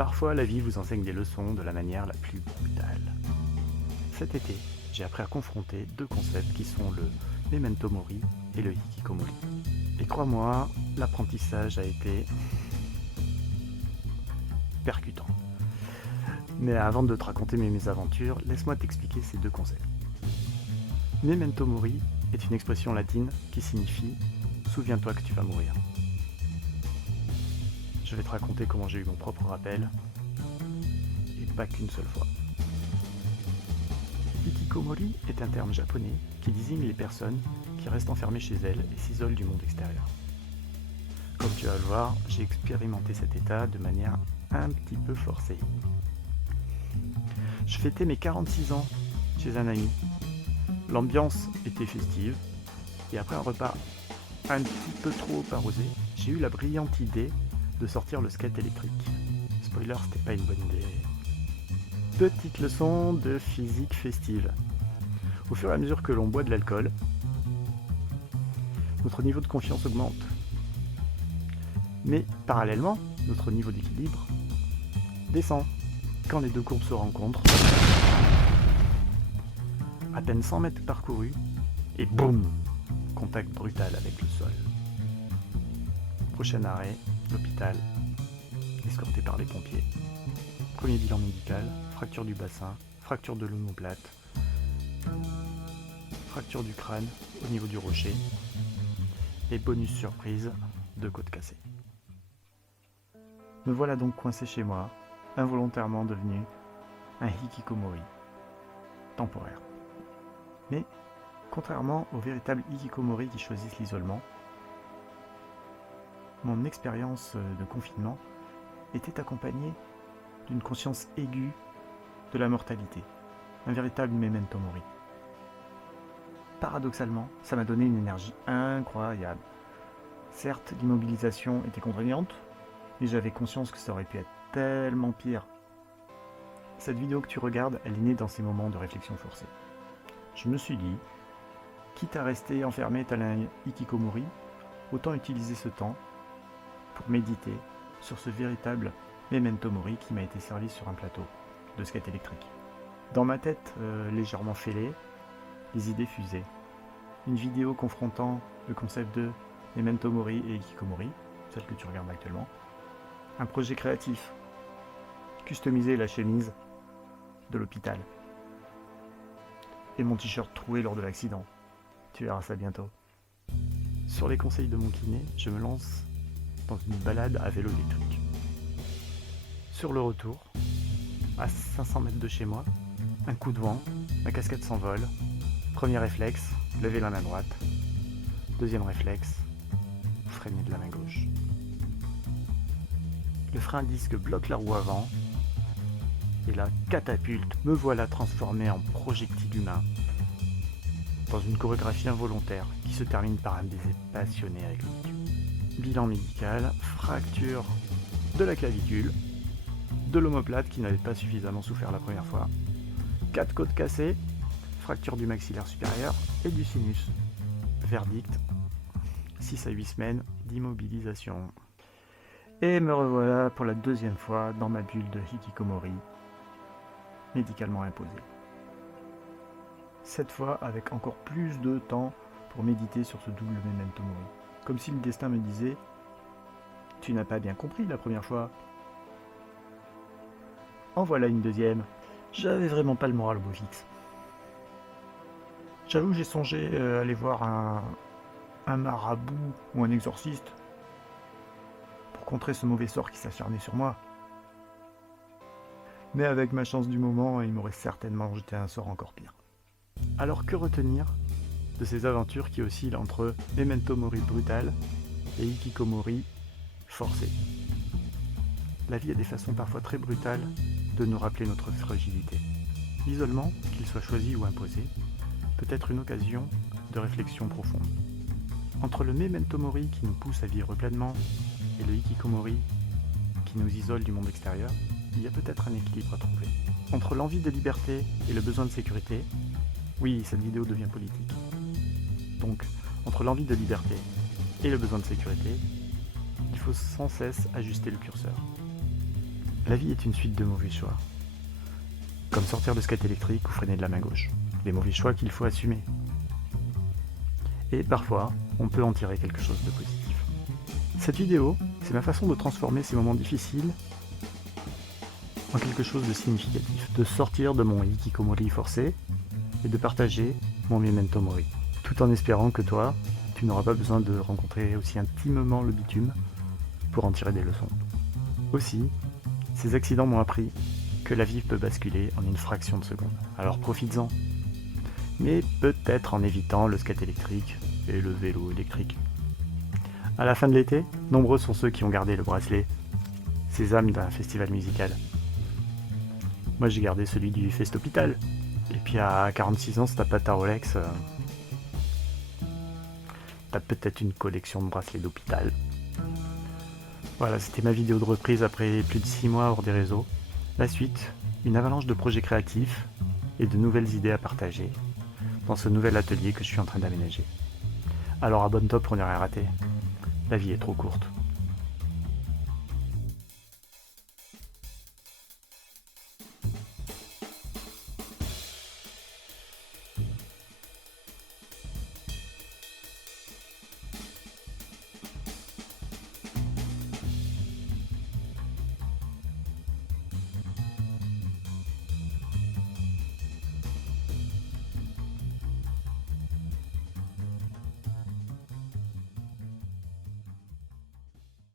Parfois, la vie vous enseigne des leçons de la manière la plus brutale. Cet été, j'ai appris à confronter deux concepts qui sont le memento mori et le hikikomori. Et crois-moi, l'apprentissage a été percutant. Mais avant de te raconter mes mésaventures, laisse-moi t'expliquer ces deux concepts. Memento mori est une expression latine qui signifie « souviens-toi que tu vas mourir ». Je vais te raconter comment j'ai eu mon propre rappel, et pas qu'une seule fois. Hikikomori est un terme japonais qui désigne les personnes qui restent enfermées chez elles et s'isolent du monde extérieur. Comme tu vas le voir, j'ai expérimenté cet état de manière un petit peu forcée. Je fêtais mes 46 ans chez un ami. L'ambiance était festive, et après un repas un petit peu trop arrosé, j'ai eu la brillante idée de sortir le skate électrique. Spoiler, c'était pas une bonne idée. Petite leçon de physique festive. Au fur et à mesure que l'on boit de l'alcool, notre niveau de confiance augmente. Mais parallèlement, notre niveau d'équilibre descend. Quand les deux courbes se rencontrent, à peine 100 mètres parcourus, et boum, contact brutal avec le sol. Prochain arrêt, l'hôpital, escorté par les pompiers. Premier bilan médical, fracture du bassin, fracture de l'omoplate, fracture du crâne au niveau du rocher, et bonus surprise, 2 côtes cassées. Me voilà donc coincé chez moi, involontairement devenu un hikikomori, temporaire. Mais, contrairement aux véritables hikikomori qui choisissent l'isolement, mon expérience de confinement était accompagnée d'une conscience aiguë de la mortalité, un véritable memento mori. Paradoxalement, ça m'a donné une énergie incroyable. Certes, l'immobilisation était contraignante, mais j'avais conscience que ça aurait pu être tellement pire. Cette vidéo que tu regardes, elle est née dans ces moments de réflexion forcée. Je me suis dit, quitte à rester enfermé tel un hikikomori, autant utiliser ce temps pour méditer sur ce véritable memento mori qui m'a été servi sur un plateau de skate électrique. Dans ma tête légèrement fêlée, les idées fusaient. Une vidéo confrontant le concept de memento mori et hikikomori, celle que tu regardes actuellement. Un projet créatif, customiser la chemise de l'hôpital. Et mon t-shirt troué lors de l'accident. Tu verras ça bientôt. Sur les conseils de mon kiné, je me lance dans une balade à vélo électrique. Sur le retour, à 500 mètres de chez moi, un coup de vent, ma casquette s'envole. Premier réflexe, lever la main droite. Deuxième réflexe, freiner de la main gauche. Le frein à disque bloque la roue avant. Et la catapulte, me voilà transformé en projectile humain dans une chorégraphie involontaire qui se termine par un baiser passionné avec le bitume. Bilan médical, fracture de la clavicule, de l'omoplate qui n'avait pas suffisamment souffert la première fois, 4 côtes cassées, fracture du maxillaire supérieur et du sinus. Verdict, 6 à 8 semaines d'immobilisation. Et me revoilà pour la deuxième fois dans ma bulle de hikikomori, médicalement imposée. Cette fois avec encore plus de temps pour méditer sur ce double memento mori. Comme si le destin me disait « Tu n'as pas bien compris la première fois. En voilà une deuxième. » J'avais vraiment pas le moral au beau fixe. J'avoue, j'ai songé à aller voir un marabout ou un exorciste pour contrer ce mauvais sort qui s'acharnait sur moi. Mais avec ma chance du moment, il m'aurait certainement jeté un sort encore pire. Alors que retenir de ces aventures qui oscillent entre memento mori brutal et hikikomori forcé? La vie a des façons parfois très brutales de nous rappeler notre fragilité. L'isolement, qu'il soit choisi ou imposé, peut être une occasion de réflexion profonde. Entre le memento mori qui nous pousse à vivre pleinement et le hikikomori qui nous isole du monde extérieur, il y a peut-être un équilibre à trouver. Entre l'envie de liberté et le besoin de sécurité, oui, cette vidéo devient politique. Donc, entre l'envie de liberté et le besoin de sécurité, il faut sans cesse ajuster le curseur. La vie est une suite de mauvais choix. Comme sortir de skate électrique ou freiner de la main gauche. Des mauvais choix qu'il faut assumer. Et parfois, on peut en tirer quelque chose de positif. Cette vidéo, c'est ma façon de transformer ces moments difficiles en quelque chose de significatif. De sortir de mon hikikomori forcé et de partager mon memento mori. Tout en espérant que toi, tu n'auras pas besoin de rencontrer aussi intimement le bitume pour en tirer des leçons. Aussi, ces accidents m'ont appris que la vie peut basculer en une fraction de seconde. Alors profites-en. Mais peut-être en évitant le skate électrique et le vélo électrique. À la fin de l'été, nombreux sont ceux qui ont gardé le bracelet Sésame d'un festival musical. Moi j'ai gardé celui du Festopital. Et puis à 46 ans, si t'as pas ta Rolex, t'as peut-être une collection de bracelets d'hôpital. Voilà, c'était ma vidéo de reprise après plus de 6 mois hors des réseaux. La suite, une avalanche de projets créatifs et de nouvelles idées à partager dans ce nouvel atelier que je suis en train d'aménager. Alors abonne-toi pour ne rien rater. La vie est trop courte.